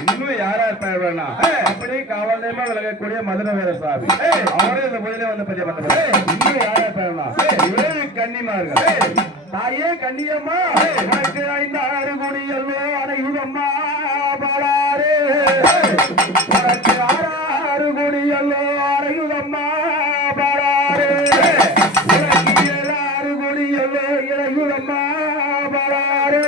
இன்னும் யாரா இருப்பாருன்னா அப்படியே காவல்யமா விலகக்கூடிய மதுரை வீரசாமி அவரே இந்த முதலே வந்து பதிய பண்ண இன்னும் யாரா இருப்பாருன்னா 7 கன்னிமார்கள் தாயே கன்னியம்மா உனக்கு 5 குடியல்லோ அனையுதம்மா பாடாரே உனக்கு 6 குடியல்லோ அனையுதம்மா பாடாரே உனக்கு 7 குடியல்லோ இறையுதம்மா பாடாரே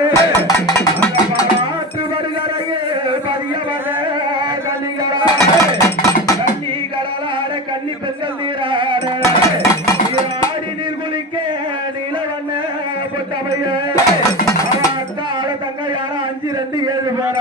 கன்னி பெண்கள் நீராடி நீர் குளிக்க நீலவண்ண பொட்டமைய தங்க யாரா 5 2 7 போற